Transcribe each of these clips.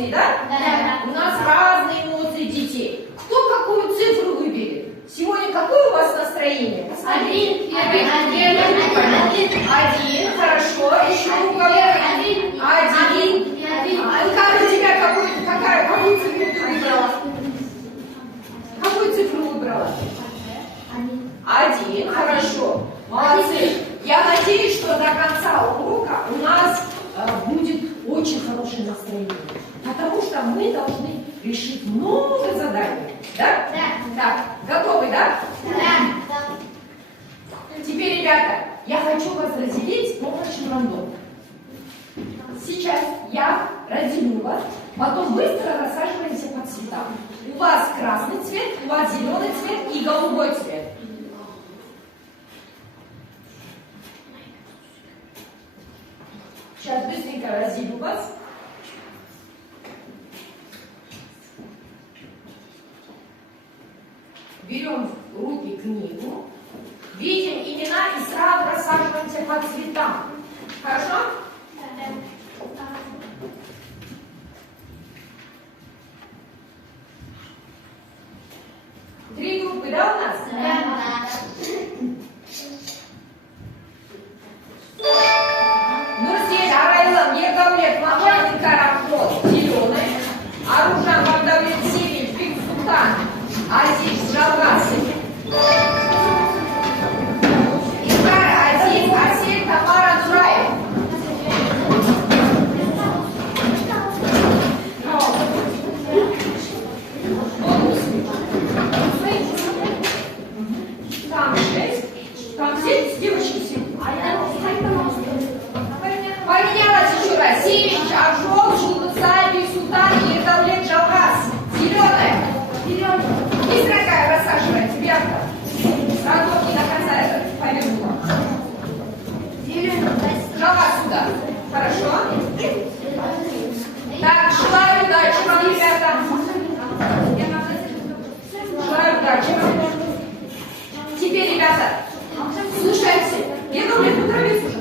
эмоции, да? Да. У нас разные эмоции детей. Кто какую цифру выберет? Сегодня какое у вас настроение? Один. Один, хорошо. Еще у кого? Один. А как у тебя какую цифру ты выбрала? Какую цифру выбрала? Один, хорошо. Молодцы. Я надеюсь, что до конца урока у нас будет очень хорошее настроение. Потому что мы должны решить много заданий. Да? Да. Так, готовы, да? Да. Теперь, ребята, я хочу вас разделить с помощью рандома. Сейчас я разделю вас, потом быстро рассаживаемся по цветам. У вас красный цвет, у вас зеленый цвет и голубой цвет. Сейчас быстренько разделю вас. Берем в руки книгу, видим имена и сразу рассаживаемся по цветам. Хорошо? Три группы, да, у нас? Нурсет, Арайлам, Ердавлет, Махмадин, Карамхот, зеленый. Аружан, Багдавлет, Севич, Биг Султан, Азиз, Жалгас. Икар, Азиз, Асель, Тамара, Нураев. Там 6, там 7, девочки 7. Поменялась еще раз. Севич, Ажол, Шулыцай, Бисултан, Ердавлет, Жалгас. Зеленая. Быстренько рассаживайте, ребята. Сразу не до конца это повернула. Жалгас сюда. Хорошо? Так, желаю удачи вам, ребята. Желаю удачи вам. Теперь, ребята, слушайте. Ердавлет, утравись уже.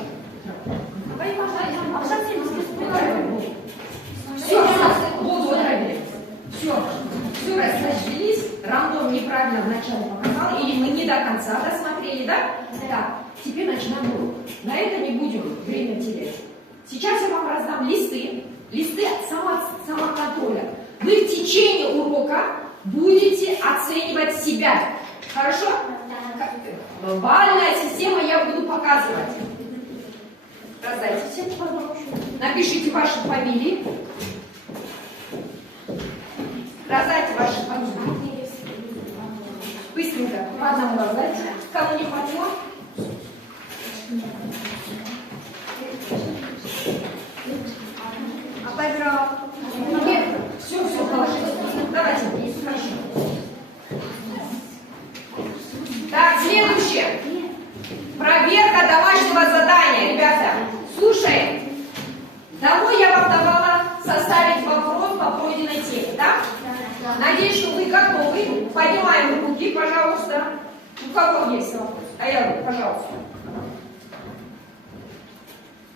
Все разошлись, рандом неправильно вначале показал, или мы не до конца досмотрели, да? Так, теперь начинаем урок. На это не будем время терять. Сейчас я вам раздам листы от самоконтроля. Вы в течение урока будете оценивать себя. Хорошо? Бальная система я буду показывать. Раздайте всем, пожалуйста. Напишите ваши фамилии. Раздайте ваши фамилии. Быстренько, по одному раздайте. Кому не хватило? Нет, все, положите. Давайте, хорошо. Так, следующее. Проверка домашнего задания, ребята. Слушай, домой я вам давала составить вопрос по пройденной теме, да? Надеюсь, что вы готовы. Поднимаем руки, пожалуйста. У кого есть вопрос? Пожалуйста.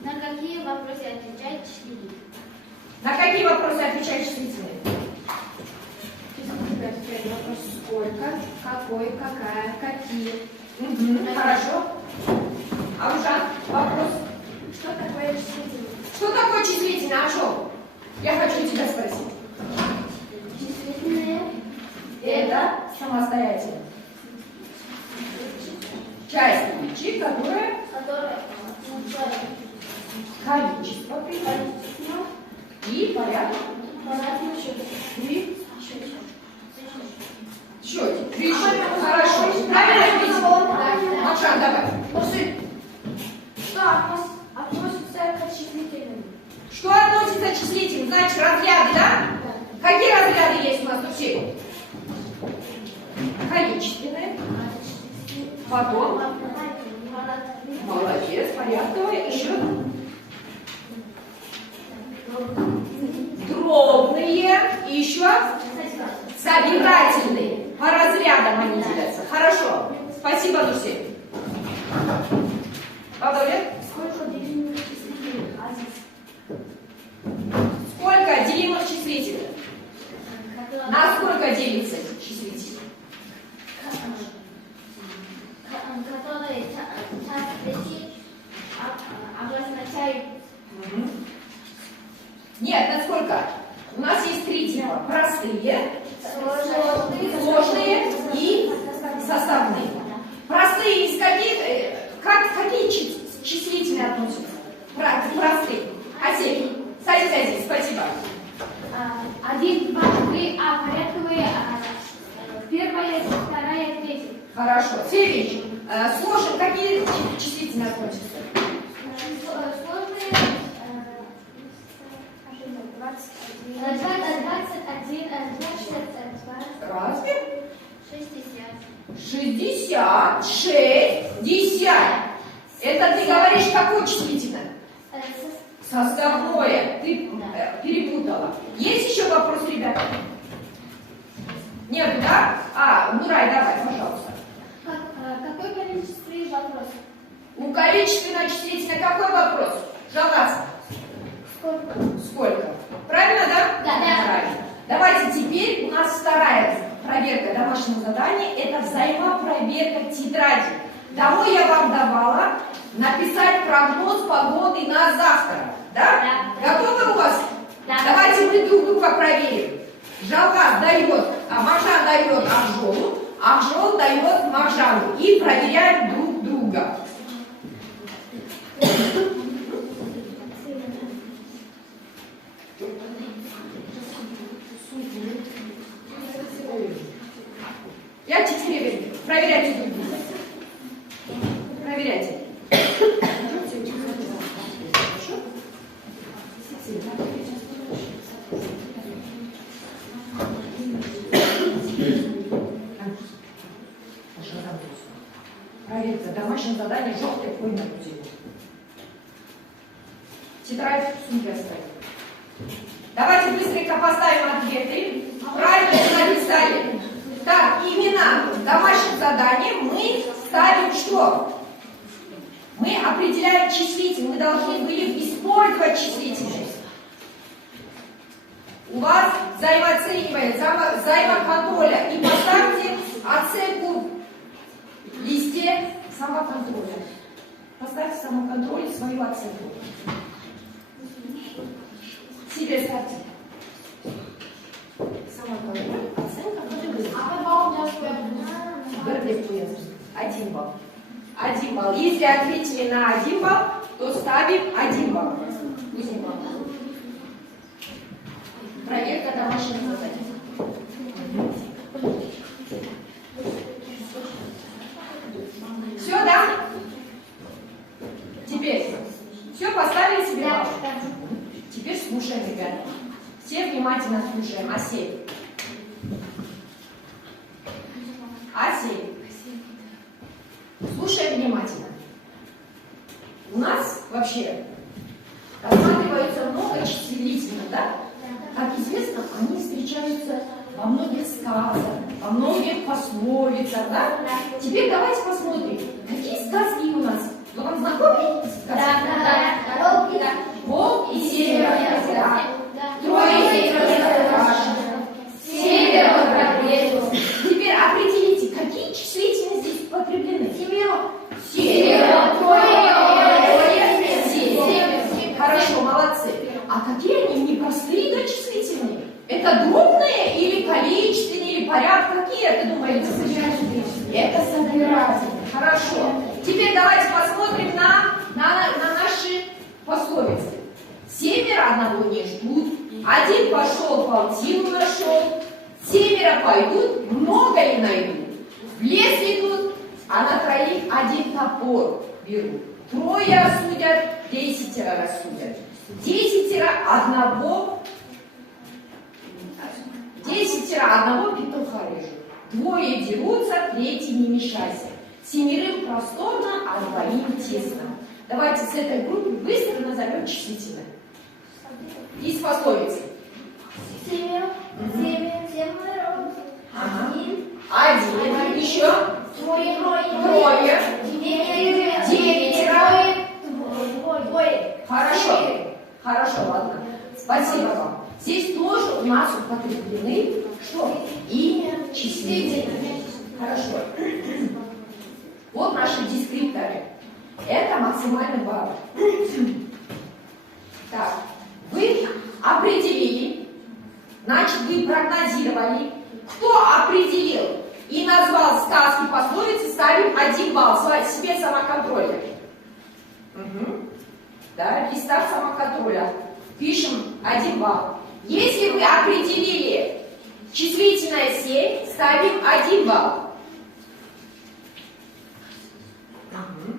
На какие вопросы отвечает числитель? На какие вопросы отвечает числительный? Вопрос сколько, какой, какая, какие. Хорошо. Аружан, вопрос. Что такое числитель? Что такое числительный, Ажол? Я хочу тебя спросить. Числительное Это самостоятельно. Часть речи, которая количество и порядок и счете. Хорошо. Правильно ответил? Макшан, давай. Что относится к числительным? Что относится к числительным? Значит, разряды, да? Какие разряды есть у нас у всех? Количественные. Потом. Молодец, порядковые. Еще. Дробные. И еще. Собирательные. По разрядам они делятся. Хорошо. Спасибо, Нурсет. Бабуля? Сколько делимых числительных? Сколько делимых числительных? числительное? На сколько делится числительное? которые части обозначают. Нет, насколько? У нас есть три типа. Простые, сложные и составные. Простые из каких? Какие числительные относятся? Простые. Асень, садись здесь, спасибо. 1, 2, 3, а порядковые, первая, вторая, третья. Хорошо. Сергей, сложные, какие числительные относятся? Сложные, 21, 22. Разве? 60. 60. Это ты говоришь какое числительное? Составное. Ты перепутала. Есть еще вопрос, ребята? Нет, да? Нурай, давай, пожалуйста. Какое количество вопрос? У количественно-числительное какой вопрос? Жалгас. Сколько? Правильно, да? Да. Правильно. Давайте теперь у нас вторая проверка домашнего задания. Это взаимопроверка тетради. Домой я вам давала написать прогноз погоды на завтра. Да? Готовы у вас? Да. Давайте мы друг друга проверим. Жалгас дает, Маржан дает Акжолу, Акжол дает Маржану. И проверяем друг друга. Я теперь проверяйте друг друга. Проверяйте. Проверка. Домашнее задание желтое поймет. Тетрадь в сумке оставим. Давайте быстренько поставим ответы. Правильно написали. Так, имена домашних заданий мы ставим что? Мы определяем числитель. Мы должны были использовать числительность. У вас взаимооценивание, взаимоконтроля. И поставьте оценку в листе самоконтроля. Поставьте самоконтроль и свою оценку. Себе ставьте. Самоконтроль, оценка, один балл. 1 балл. Если ответили на 1 балл, то ставим 1 балл. Проверка домашних заданий. Все, да? Теперь все поставили себе балл? Теперь слушаем, ребята. Все внимательно слушаем. Асей. Слушаем внимательно. У нас вообще рассматривается много числительных, да? Как известно, они встречаются во многих сказках, во многих пословицах, да? Теперь давайте посмотрим, какие сказки у нас. Вы вам знакомы? Да. Волк и север. Трое север прогресс. Теперь определите, какие числительные здесь употреблены. Север, трое, север. Хорошо, молодцы. А какие они непростые, да, числительные? Это дробные или количественные, или порядок? Какие это, думаете? Это собирательные. Хорошо. Теперь давайте посмотрим на наши пословицы. Семеро одного не ждут, один пошел, полтину нашел, семеро пойдут, много не найдут. В лес идут, а на троих один топор берут. Трое осудят, 10 рассудят. 10 одного петуха режут. Двое дерутся, третий не мешайся. Семерым просторно, а двоим тесно. Давайте с этой группы быстро назовем числительное. Из пословицы. Семеро. Один. Еще. Трое. Девятеро. Хорошо, ладно. Спасибо вам. Здесь тоже у нас употреблены что? Имя, числительное. Хорошо. Вот наши дескрипторы. Это максимальный балл. Так, вы определили, значит, вы прогнозировали. Кто определил и назвал сказки, пословицы, ставим 1 балл. Себе самоконтроля. Угу. Да, листа самоконтроля. Пишем 1 балл. Если вы определили числительное 7, ставим 1 балл. Угу.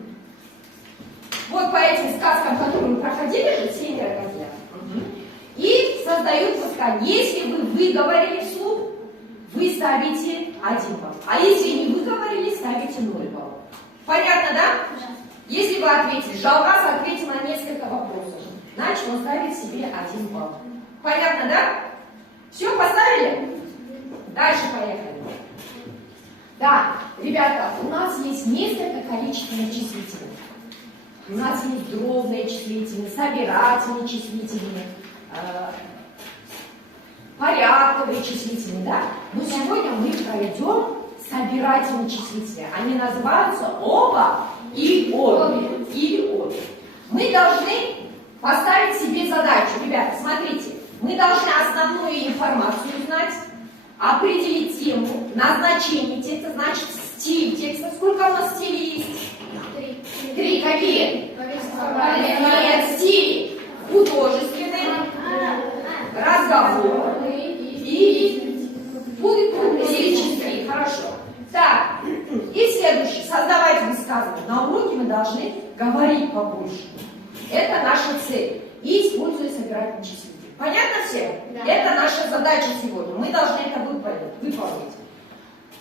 Вот по этим сказкам, которые мы проходили, же 7 котят. Угу. И создаются сказки. Если вы выговорили вслух, вы ставите 1 балл. А если не выговорили, ставите 0 балл. Понятно, да? Да. Если вы ответили, Жалгас ответил на несколько вопросов, значит, он ставит себе 1 балл. Понятно, да? Все, поставили? Дальше поехали. Да, ребята, у нас есть несколько количественных числительных. У нас есть дробные числительные, собирательные числительные, порядковые числительные, да? Но сегодня мы пройдем собирательные числительные. Они называются оба или обе. Или обе. Мы должны поставить себе задачу. Ребята, смотрите, мы должны основную информацию знать, определить тему, назначение текста, значит стиль текста. Сколько у нас стилей есть? 3. Какие? Нет, стили. Художественный, разговорный и публицистический. Хорошо. Так, и следующее. Создавать высказывания. На уроке мы должны говорить побольше. Это наша цель. И используя собирательные числительные. Понятно всем? Да. Это наша задача сегодня. Мы должны это выполнить.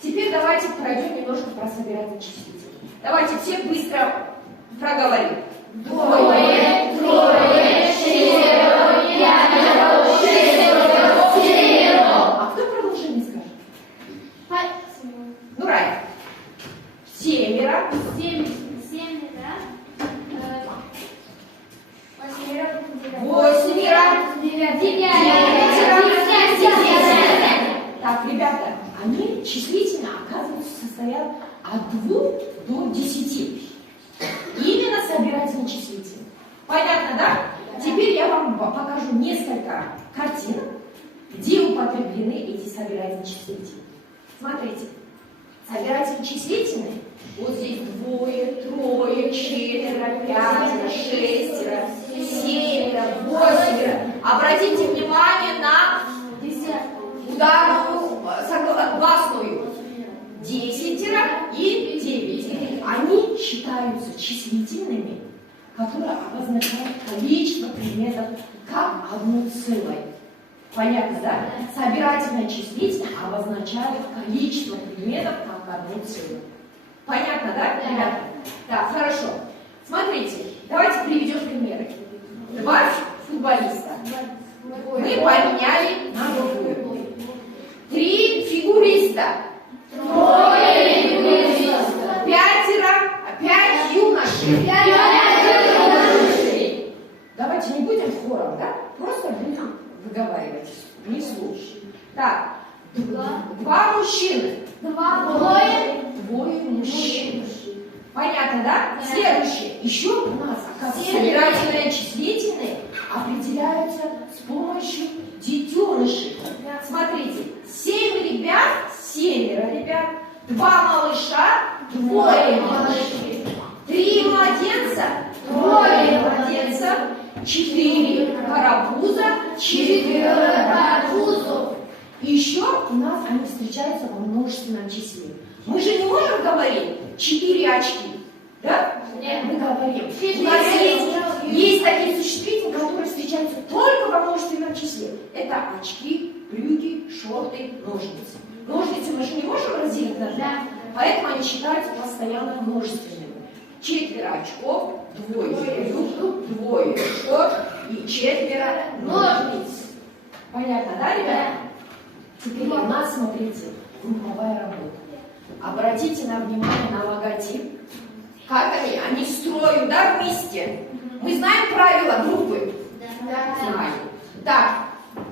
Теперь давайте пройдем немножко про собирательные числительные. Давайте все быстро проговорим. 2, 3, 4, 5, 6, 7. А кто продолжение скажет? Ну, Рай. 7. 8. 9. Так, ребята, они числительно, оказывается, состоят от 2 до 10. Именно собирательные числительные. Понятно, да? Теперь я вам покажу несколько картин, где употреблены эти собирательные числительные. Смотрите. Собирательные числительные. Вот здесь 2, 3, 4, 5, 6, 7, 8. Обратите внимание на ударную гласную. 10 и 9. Они считаются числительными, которые обозначают количество предметов как одно целое. Понятно, да? Собирательное числительное обозначает количество предметов как одно целое. Понятно, да, ребята? Да, хорошо. Смотрите, давайте приведем примеры. 2 футболиста. Мы поменяли на другую. 3 фигуриста. 3 фигуриста. 5 юношей. Давайте не будем хором, да? Просто будем выговаривать. Не слушай. Так, 2 мужчины. 2 мужчин. Понятно, да? Следующее. Еще у нас, оказывается, собирательные числительные определяются с помощью детенышей. Смотрите, 7 ребят, 2 малыша, 2 малышей, 3 младенца, 2 младенца, 4 карапуза, 4 карапузов. И еще у нас они встречаются во множественном числе. Мы же не можем говорить 4 очки, да? Нет. Мы говорим. У нас есть такие существительные, которые встречаются только во множественном числе. Это очки, брюки, шорты, ножницы. Ножницы мы же не можем разделить на 2, поэтому они считаются постоянно множественными. 4 очков, 2 брюк, 2 шорт и 4 ножниц. Понятно, да, ребята? Теперь у нас, смотрите, групповая работа. Обратите на внимание на логотип. Как они? Они строят, да, вместе. Мы знаем правила группы? Да. Знаем. Так,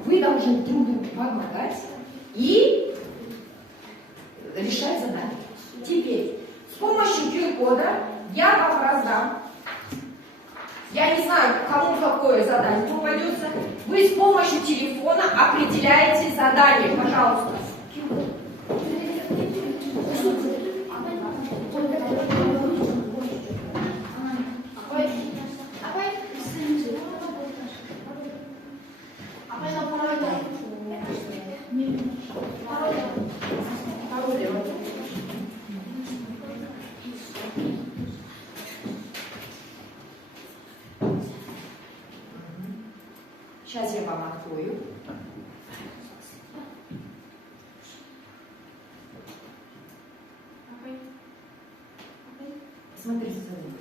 вы должны друг другу помогать и решать задания. Теперь, с помощью QR-кода я вам раздам. Я не знаю, кому какое задание попадется. Вы с помощью телефона определяете задание, пожалуйста. Сейчас я вам открою. Смотрите за мной.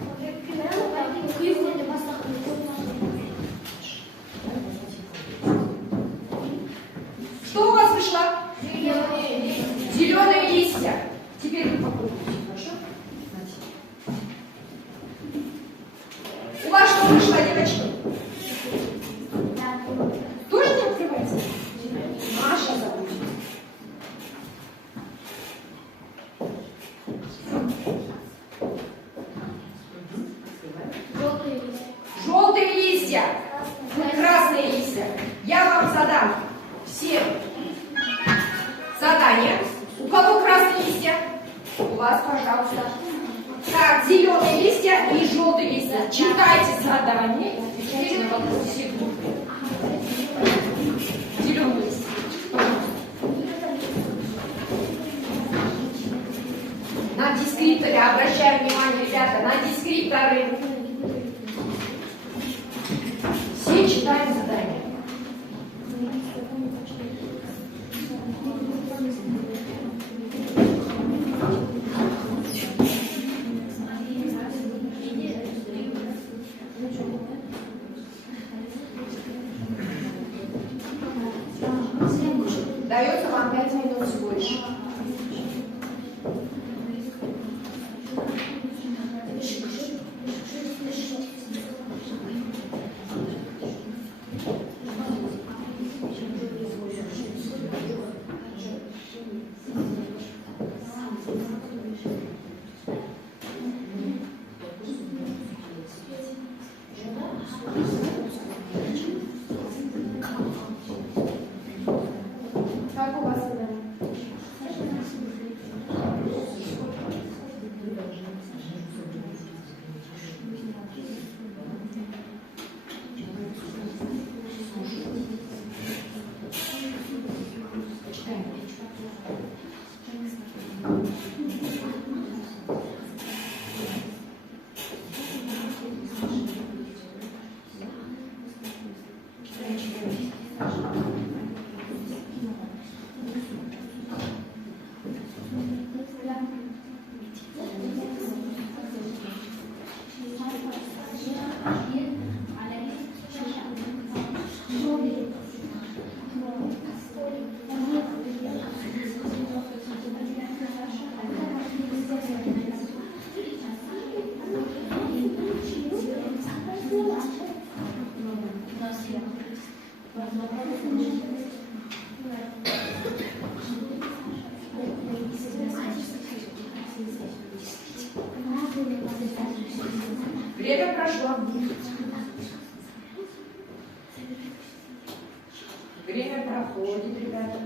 Что у вас вышло? Зеленые листья. Теперь вы попробуйте, хорошо? У вас что вышло, девочки? Тоже не открывается? Маша забудет. Желтые листья. Красные листья. Я вам задам все задания. У кого красные листья? У вас, пожалуйста. Так, зеленые листья и желтые листья. Читайте задание. Отвечайте на вопросы. Зеленые листья. На дескрипторы, обращаю внимание, ребята, на дескрипторы. Все читаем задание. Дается вам 5 минут всего лишь. Как у вас задание? Время прошло. Время проходит, ребята.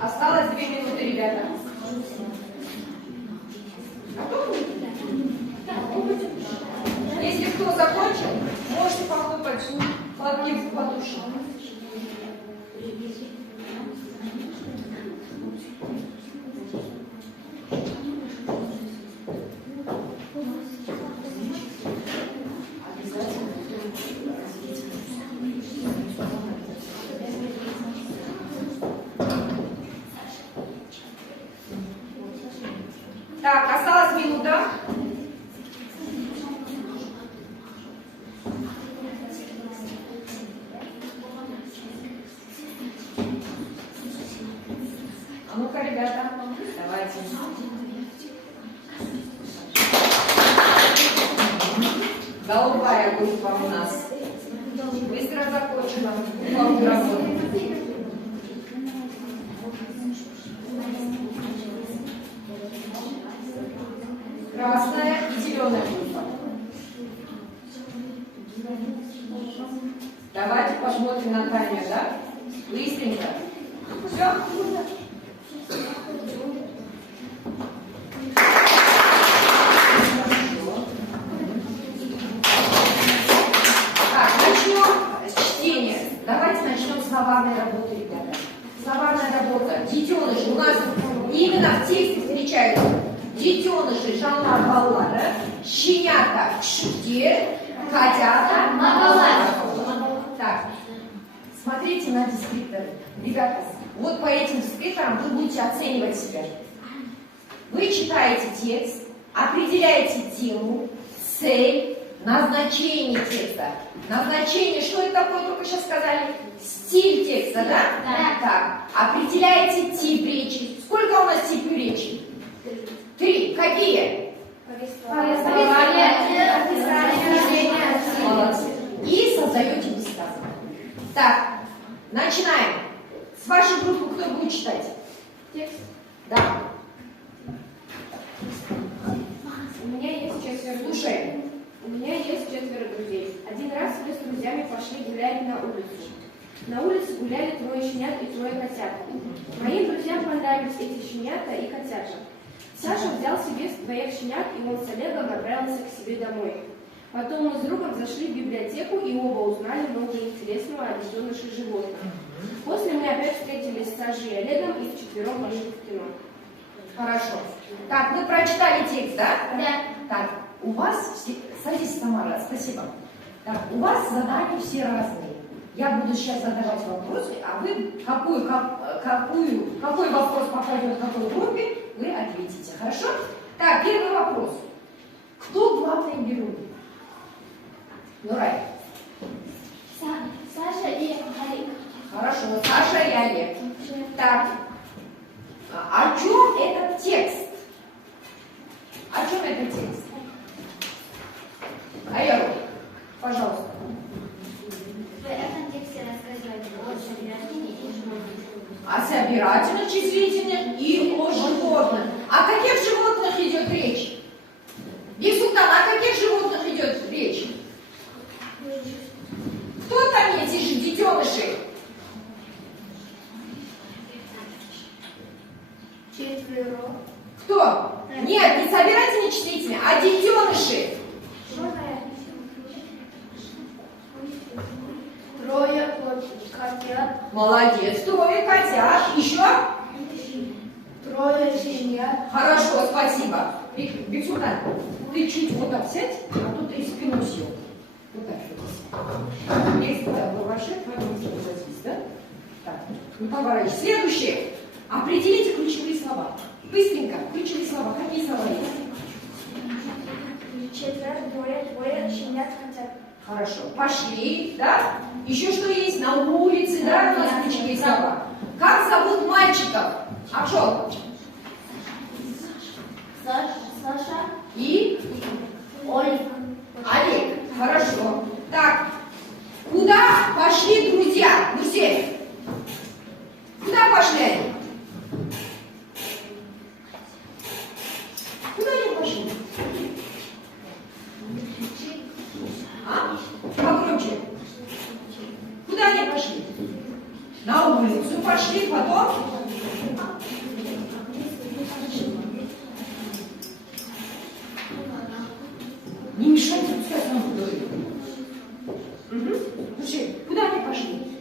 Осталось 2 минуты, ребята. Если кто закончил, можете похлопать хлопки в подушку. ребята? Давайте. Голубая группа у нас. Быстро закончила группу работы. Красная и зеленая группа. Давайте посмотрим на таймер, да? Быстренько. Все? Так, начнем с чтения. Давайте начнем с словарной работы, ребята. Словарная работа. Детеныши. У нас именно в тексте встречаются детеныши жанра баллада, щенята шутер, котята баллада. Так, смотрите на дескрипторы. Ребята, вот по этим дескрипторам вы будете оценивать себя. Вы читаете текст, определяете тему, цель, назначение текста. Назначение, что это такое, только сейчас сказали? Стиль текста, да? Да. Так, определяете тип речи. Сколько у нас типов речи? 3. Какие? Повествование, описание, Молодцы. И создаете высказывание. Так, начинаем. С вашей группы кто будет читать? текст. Да. У меня есть четверо друзей. Слушай. У меня есть четверо друзей. Один раз мы с друзьями пошли гулять на улицу. На улице гуляли 3 щенят и 3 котят. Моим друзьям понравились эти щенята и котята. Саша взял себе 2 щенят, и он с Олегом отправился к себе домой. Потом мы с другом зашли в библиотеку и оба узнали много интересного о детенышах животных. После мы опять встретились с Сашей и Олегом и вчетвером пошли в кино. Хорошо. Так, вы прочитали текст, да? Да. Так, у вас... Садись, Тамара, спасибо. Так, у вас задания все разные. Я буду сейчас задавать вопросы, а вы какой вопрос попадет в какой группе, вы ответите. Хорошо? Так, первый вопрос. Кто главный герой? Нурай. Саша и Олег. Хорошо, Саша и Олег. Так, о чем этот текст? О чем этот текст? Айо, пожалуйста. В этом тексте рассказывается о собирательной и животных. О собирательных, числительных и о животных. О каких животных идет речь? Бисултан, о каких животных идет речь? Кто там эти же детеныши? Четверо. Кто? Нет, не собирательные, числительные, а детеныши. 3 котят. Молодец, 3 котят. Еще? 3 щенят. Хорошо, спасибо. Бисултан, ты чуть вот так сядь, а то ты спину сел. Вот так вот. Есть вообще, поэтому здесь, да? Так, не поворачивай. Следующее. Определите ключевые слова. Быстренько, ключевые слова. Какие слова есть? Четверо, 2 щенят, котят. Хорошо. Пошли, да? Еще что есть? На улице, да, у нас ключевые слова. Как зовут мальчиков? Акшол. Саша И Олег. Олег. Хорошо. Так, куда пошли друзья? Гусев. Куда пошли они? Куда они пошли? А? Погромче. Куда они пошли? На улицу пошли, потом... Не мешайте, пускай сам говорит. Угу. Слушай, куда они пошли?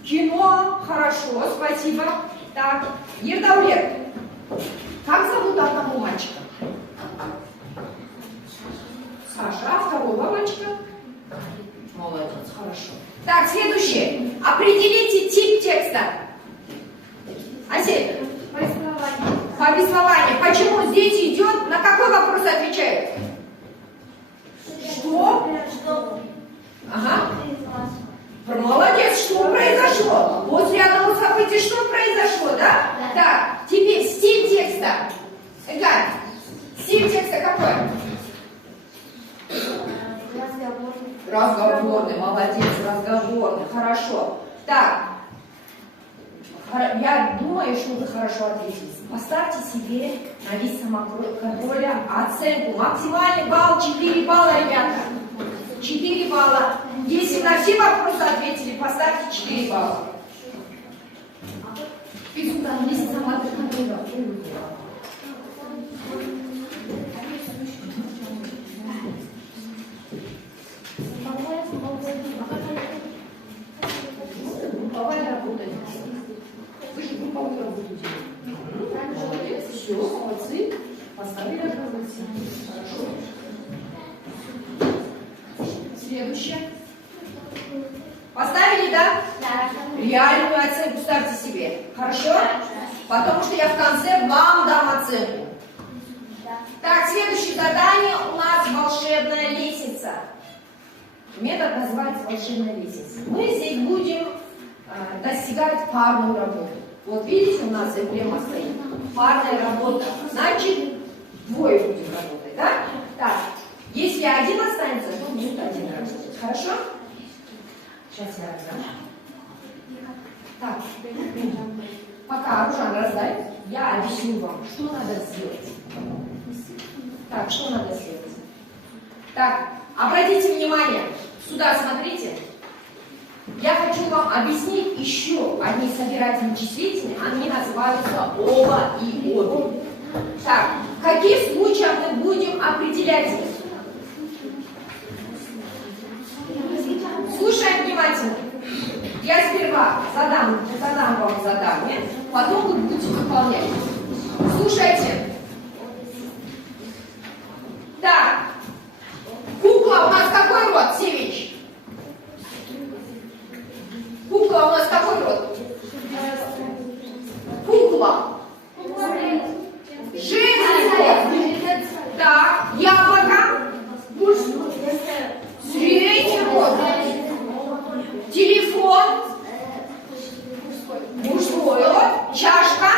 В кино. Хорошо, спасибо. Так, Ердаулет, как зовут одного мальчика? Саша, а второго мальчика? Молодец, хорошо. Так, следующее. Определите тип текста. Асель. Повествование. Повествование. Почему здесь идет? На какой вопрос отвечают? Что? Что? Ага. Молодец, что произошло? После одного Попробуйте, что произошло, да? Так, теперь стиль текста. Итак, стиль текста какой? Разговорный, молодец, разговорный, хорошо. Так, я думаю, что вы хорошо ответили. Поставьте себе на весь самоконтроля оценку. Максимальный балл 4 балла, ребята. 4 балла. Если на все вопросы ответили, поставьте 4 балла. Физука, если самоконтроля. Групповая работа. Вы же групповую работу делаете. Молодец, все, молодцы. Поставили работу. Хорошо. Следующее. Поставили, да? Да. Реальную оценку ставьте себе. Хорошо? Потому что я в конце вам дам оценку. Так, следующее задание у нас волшебная лестница. Метод называется волшебная лестница. Мы здесь будем достигать парную работу. Вот видите, у нас эмблема стоит. Парная работа. Значит, двое будем работать, да? Так, если один останется, то будет один работать. Хорошо? Сейчас я раздам. Так, пока Аружан раздает, я объясню вам, что надо сделать. Так, что надо сделать? Так, обратите внимание, сюда смотрите. Я хочу вам объяснить еще одни собирательные числительные, они называются оба и обе. Так, в каких случаях мы будем определять их? Слушаем внимательно. Я сперва задам вам задание, потом вы будете выполнять. Слушайте. Так, кукла у нас какой род, Севич? Кукла у нас какой род? Кукла. Женский род. Так, яблоко. Средний род. Телефон. Мужской род. Чашка.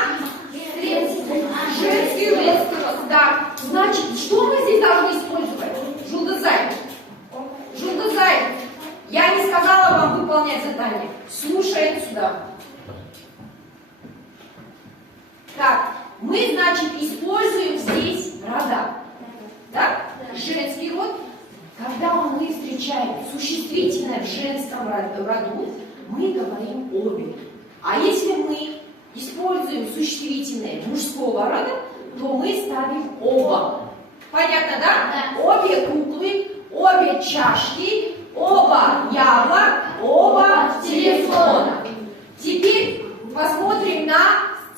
Женский род. Так, значит, что мы здесь должны использовать? Жулдызай. Жулдызай. Я не сказала вам выполнять задание. Слушаем сюда. Так, мы, значит, используем здесь рода. Да? Женский род. Когда мы встречаем существительное в женском роду, мы говорим обе. А если мы используем существительное мужского рода, то мы ставим оба. Понятно, да? Обе куклы, обе чашки, оба яблок, оба телефона. Теперь посмотрим на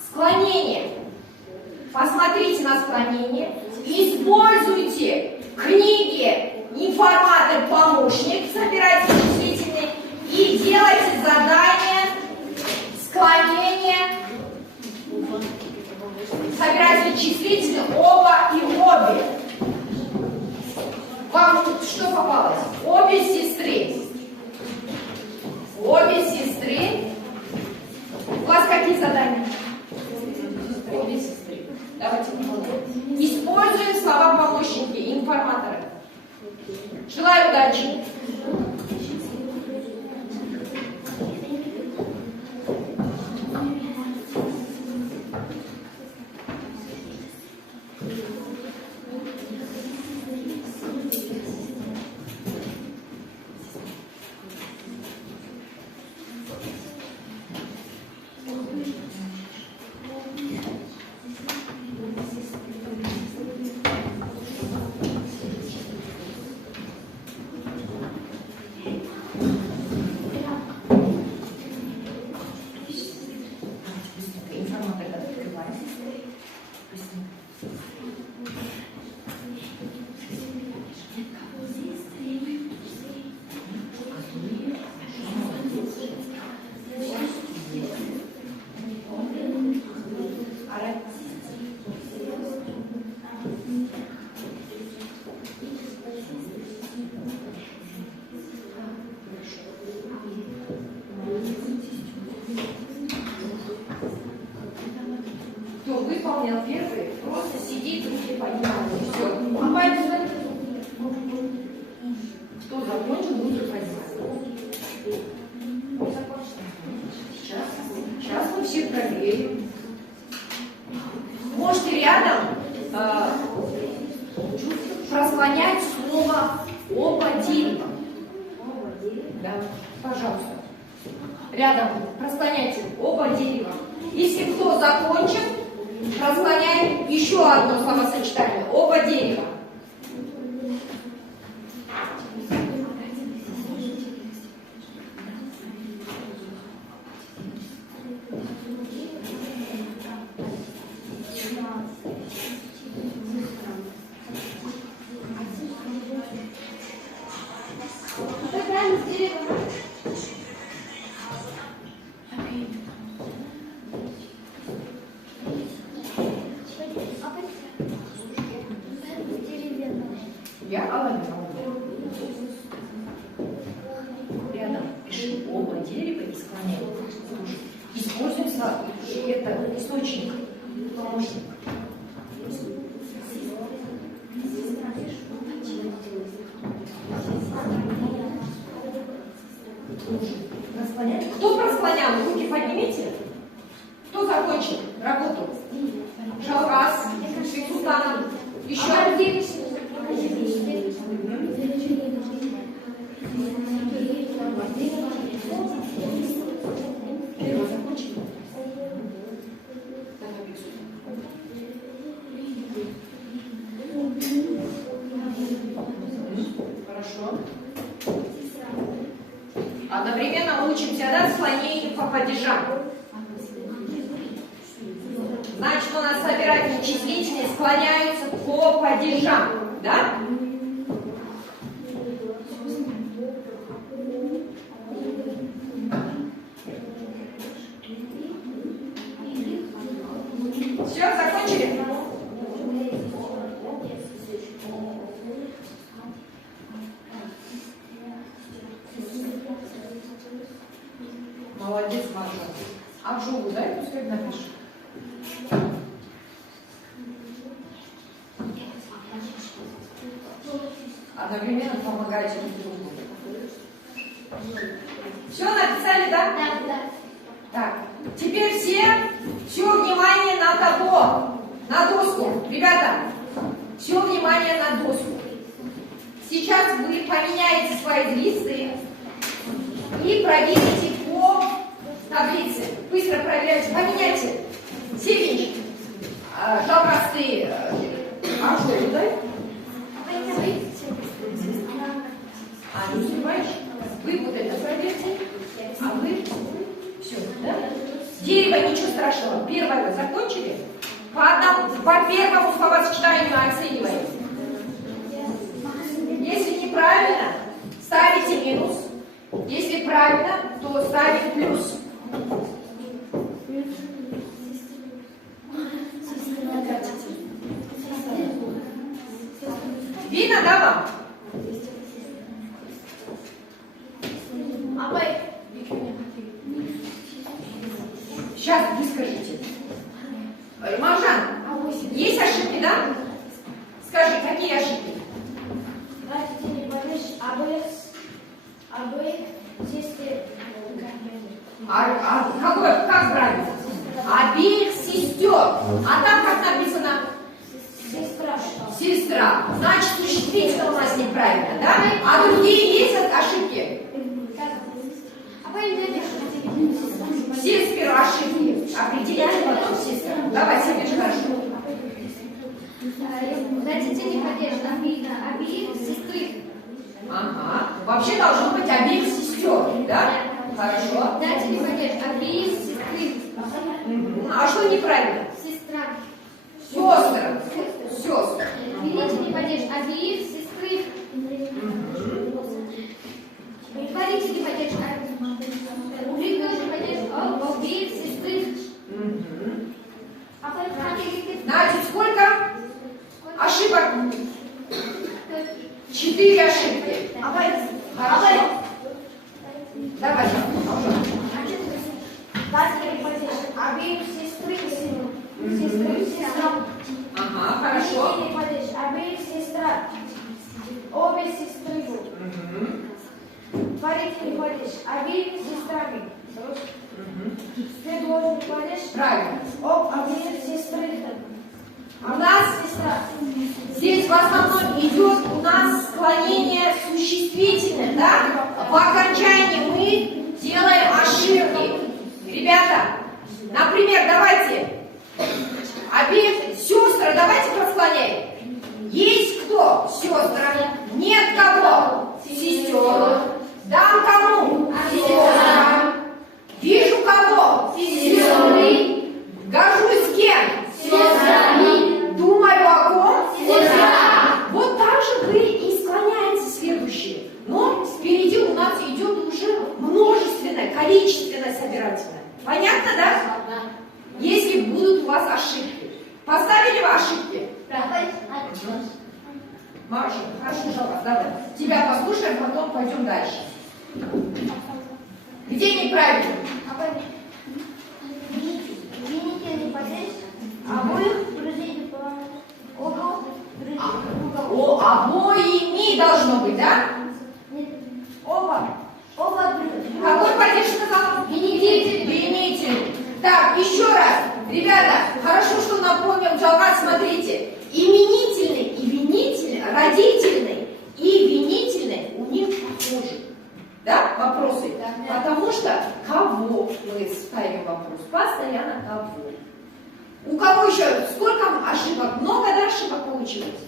склонение. Посмотрите на склонение. Используйте книги «Информатор-помощник», собирайте числительные и делайте задание склонение. Собирайте числительные оба и обе. Вам что попалось? Обе сестры. Обе сестры. У вас какие задания? Обе сестры. Давайте выполняем. Используем слова-помощники, информаторы. Желаю удачи. выполнил первый, просто сидит, руки поднимает. Все. Кто закончил, руки поднимать. Сейчас мы все проверим. Можете рядом прослонять слово оба дерева. Да, пожалуйста. Рядом прослоняйте оба дерева. Если кто закончит, прослоняем еще одно словосочетание. Оба дерева. Я Алана. Рядом пиши оба дерева и склоняем. Используется это источник, помощник. Кто просклонял? Руки поднимите. Кто закончил работу? Жаурас, Султан. Еще. Хорошо. Одновременно учимся, да, склонение по падежам. Значит, у нас собирательные числительные склоняются по падежам, да? Все, закончили? Молодец, Маша. А Джулу дай, пускай напишет. Одновременно помогайте друг другу. Все написали, да? Да. Так, теперь все внимание на табло, на доску. Ребята, все внимание на доску. Сейчас вы поменяете свои листы и проверите по таблице. Быстро проверяйте, поменяйте. Севич, Жаурас, ты Ажу, дай. А, не успеваешь? Вы вот это проверьте, а вы все, да? Дерево, ничего страшного. Первое закончили? По первому словосочетанию оцениваем. Если неправильно, ставите минус. Если правильно, то ставим плюс. Видно, да, вам? Сейчас вы скажите. Маржан, есть ошибки, да? Скажи, какие ошибки? Как правильно? Обеих сестер. А там как написано? Сестра. Значит, существительное у нас неправильно, да? А другие есть ошибки? Все сперва ошибки. Определяйте потом сестра. Давай, Сергей, хорошо. Дайте не поддержка, обеих сестры. Ага. Вообще должно быть обеих сестер, да? Хорошо. Дайте не поддержка, обеих сестры. А что неправильно? Сестра. Сестры. Сестры. Берите не поддержка, обеих сестры. Говорите не поддержка. Уберите не поддержка, обеих сестры. Значит, сколько ошибок? 4 ошибки. Хорошо. Давай, Обеих сестры. сестрам. Ага, хорошо. Ты не ходишь, обе сестра. Обе сестры. Парень не ходишь, обеими сестрами. Ты должен ходишь. Правильно. Обе сестры. У нас Сестра. здесь в основном идет у нас склонение существительных, да? В окончании мы делаем ошибки. Ребята, например, давайте обе сестры, давайте просклоняем. Есть кто? Сестры. Нет кого? Сестер. Дам кому? Сестрам. Вижу кого? Сестры. Горжусь кем? Сестрами. Думаю о ком? Сестра. Вот так же вы и склоняете следующее. Но впереди у нас идет уже множественное, количественное собирательное. Понятно, да? Если будут у вас ошибки. Поставили вы ошибки? Маша, хорошо, Жалас, давай. Тебя послушаем, потом пойдем дальше. Где неправильно? Вините не ходишь, обоих друзей по углу. Обоими должно быть, да? Оба друзей. Какой падеж сказал? Винитель. Так, еще раз. Ребята, хорошо, что напомнил Джават, смотрите. Именительный и винительный, родительный и винительный у них похожи. Да, вопросы? Да. Потому что кого мы ставим вопрос? Постоянно кого. У кого еще? Сколько ошибок? Много, да, ошибок получилось?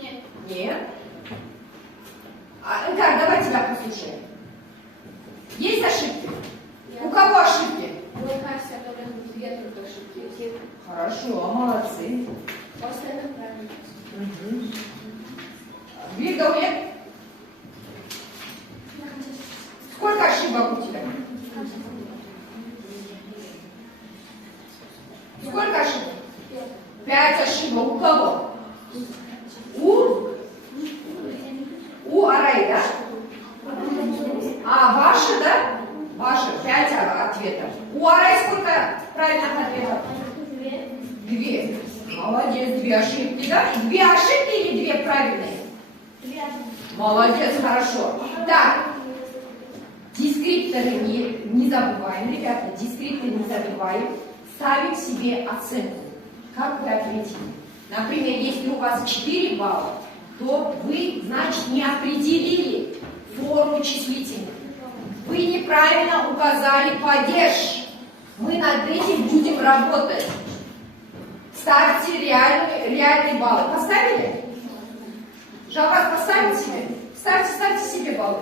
Нет. Нет. Как, давай тебя послушаем. Есть ошибки? Нет. У кого ошибки? Мне кажется, это две только ошибки. Хорошо, молодцы. Постоянно правильно. Вильдовек, сколько ошибок у тебя? Сколько ошибок? 5 ошибок. У кого? У Арай, да? А ваши, да? Ваши 5 ответов. У Арай сколько правильных ответов? 2. Молодец, 2 ошибки, да? 2 ошибки или 2 правильные? Молодец, хорошо. Так, дескрипторы не забываем, ребята, дескрипторы не забываем. Ставим себе оценку. Как вы ответили? Например, если у вас 4 балла, то вы, значит, не определили форму числительных. Вы неправильно указали падеж. Мы над этим будем работать. Ставьте реальные баллы. Поставили? Жалко, поставить себе? Ставьте себе баллы.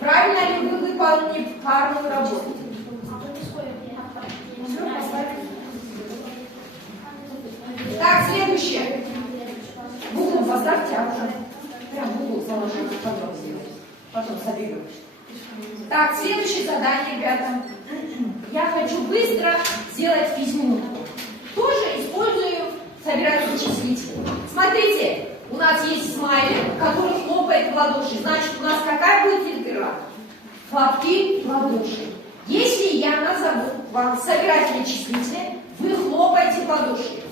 Правильно ли вы выполнили парную работу? Так, следующее. В углу поставьте, а уже прям в углу заложите, потом сделайте. Потом соберем. Так, следующее задание, ребята. Я хочу быстро сделать физминутку. Тоже использую собирательные числительные. Смотрите, у нас есть смайлик, который хлопает в ладоши. Значит, у нас какая будет игра? Хлопки в ладоши. Если я назову вам собирательные числительные, вы хлопаете в ладоши.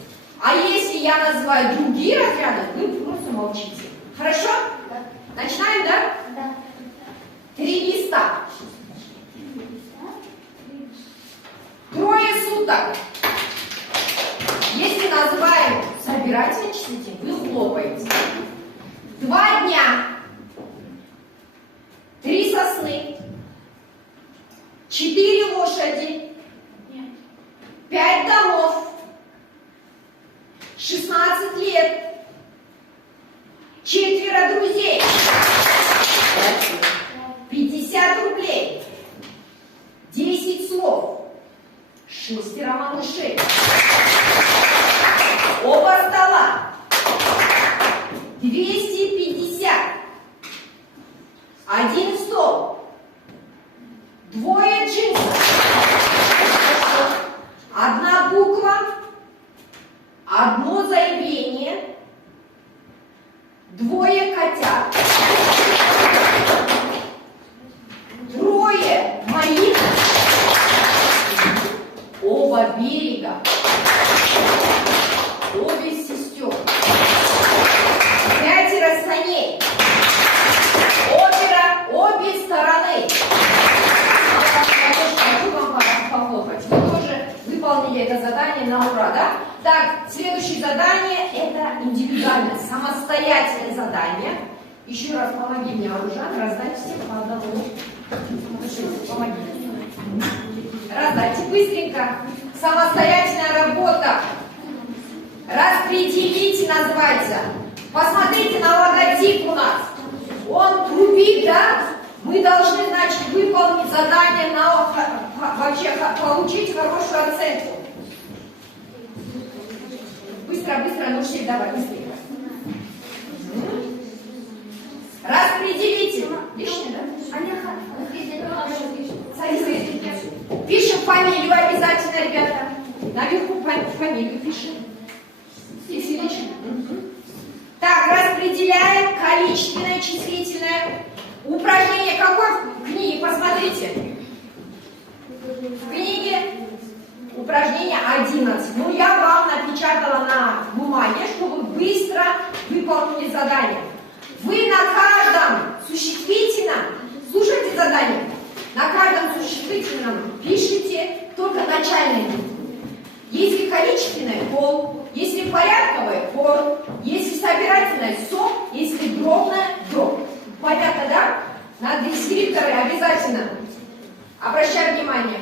А если я называю другие разряды, вы просто молчите. Хорошо? Да. Начинаем, да? Да. 300. 3 суток. Если называем собирательные числительные, вы хлопаете. 2 дня. 3 сосны. 4 лошади. 5 домов. 16 лет. 4 друзей. 50 рублей. 10 слов. 6 малышей. Оба стола. 250. 1 стол. 2 джинсов. 1 буква. 1 заявление. 2 котят. 3 моих. Оба берега. сделали это задание на ура, да? Так, следующее задание – это индивидуальное, самостоятельное задание. Еще раз помоги мне, Аружан, раздать всем по одному. Помоги. Раздайте быстренько. Самостоятельная работа. Распределите называется. Посмотрите на логотип у нас. Он трубит, да? Мы должны, значит, выполнить задание на вообще получить хорошую оценку. Быстро, быстро, ну все, давай, быстрее. Распределите. Лишнее, да? Пишем фамилию обязательно, ребята. Наверху фамилию пишем. Если лишнее. Так, распределяем количественное, числительное. Упражнение какое в книге? Посмотрите. В книге упражнение 11. Ну, я вам напечатала на бумаге, чтобы вы быстро выполнили задание. Вы на каждом существительном, слушайте задание, на каждом существительном пишите только начальные буквы. Если количественное – пол, если порядковое – пор, если собирательное – со, если дробное – дроб. Понятно, да? На дескрипторы обязательно. Обращаю внимание.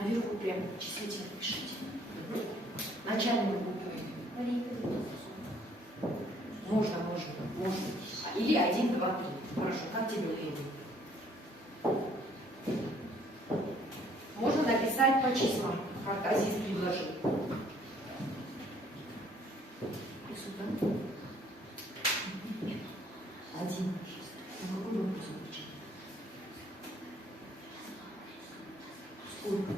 Наверху прям числительно пишите. Начальные буквы. Можно. Или 1, 2, 3. Хорошо, как тебе удобно? Можно написать по числам, как Азиз предложил. И сюда. 1. Сколько?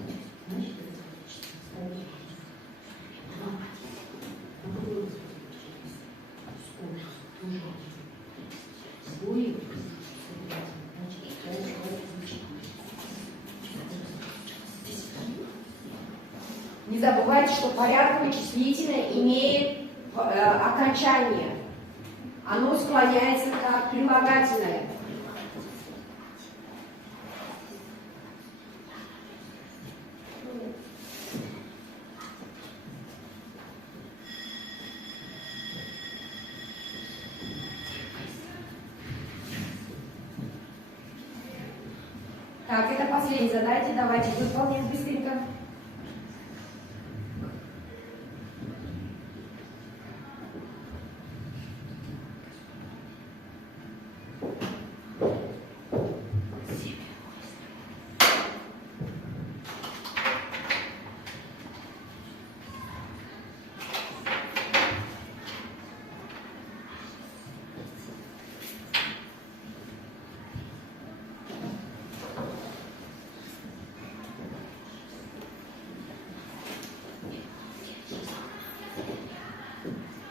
Не забывайте, что порядковое числительное имеет окончание. Оно склоняется как прилагательное. Так, это последнее задание. Давайте выполним быстренько.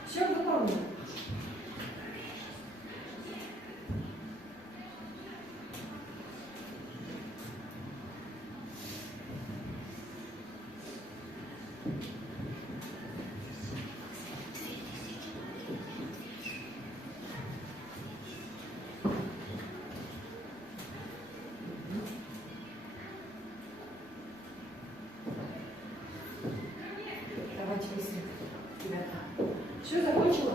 Все выполнено. Давайте быстренько, ребята. Все закончила?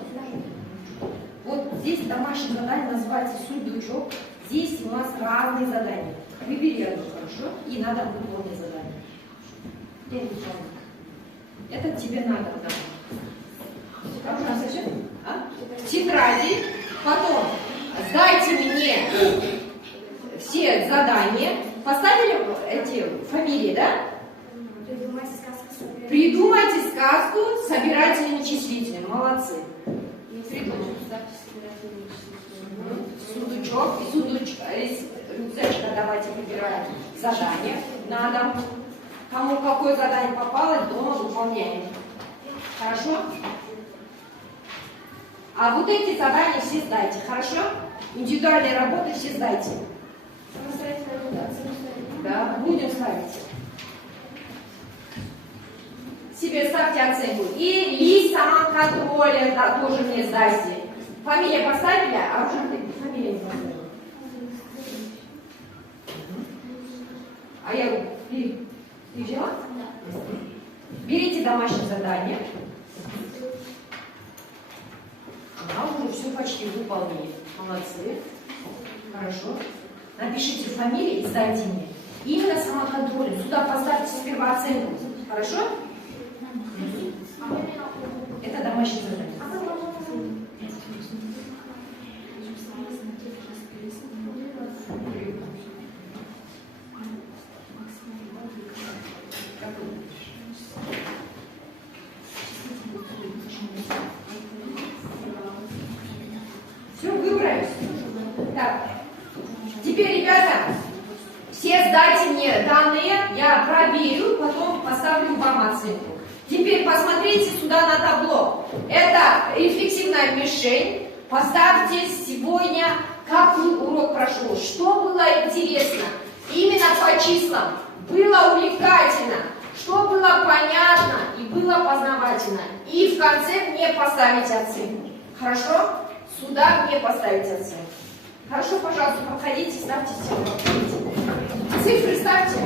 Вот здесь домашнее задание называется сундучок. Здесь у нас разные задания. Выбери одно, хорошо? И надо выполнить задание. Это тебе надо. Хорошо, зачем? Тетради. Потом сдайте мне все задания. Поставили эти фамилии, да? Придумайте сказку. Придумайте сказку собирательными числительными. Молодцы. Сундучок, из рюкзачка давайте выбираем задание на дом. Кому какое задание попалось, дома выполняем. Хорошо? А вот эти задания все сдайте, хорошо? Индивидуальные работы все сдайте. Да, будем ставить. Себе ставьте оценку. И лист самоконтроля, да, тоже мне сдайте. Фамилия поставили, а уже фамилия не поставила. А я ты взяла? Берите домашнее задание. Она уже все почти выполнила. Молодцы. Хорошо. Напишите фамилию и сдайте мне. Именно самоконтроль. Сюда поставьте сперва оценку. Хорошо? Это домашнее задание. Все, выбрались. Так. Теперь, ребята, все сдайте мне данные, я проверю, потом поставлю вам оценку. Теперь посмотрите сюда на табло. Это рефлексивная мишень. Поставьте сегодня, как урок прошел, что было интересно. Именно по числам. Было увлекательно, что было понятно и было познавательно. И в конце мне поставить оценку. Хорошо? Сюда мне поставить оценку. Хорошо, пожалуйста, подходите, ставьте все. Цифры ставьте.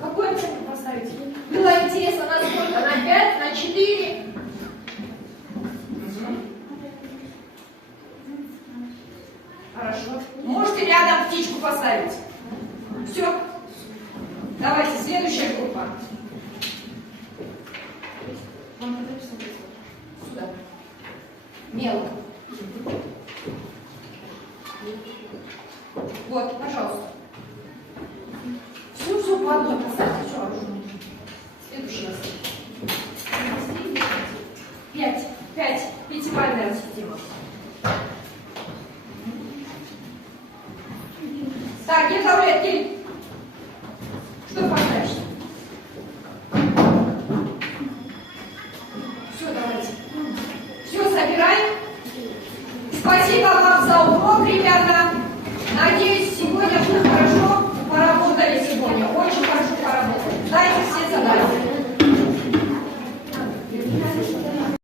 Какую оценку поставить? Было интересно на сколько? На 5, на 4? Хорошо. Можете рядом птичку поставить. Все. Давайте, следующая группа. Сюда. Мелко. Вот, пожалуйста. Все по одной поставьте. Все. Следующий раз. 5. Пятибалльная система. Так, где таблетки? Что поставишь? Все, давайте. Все, собираем. Спасибо вам за урок, ребята.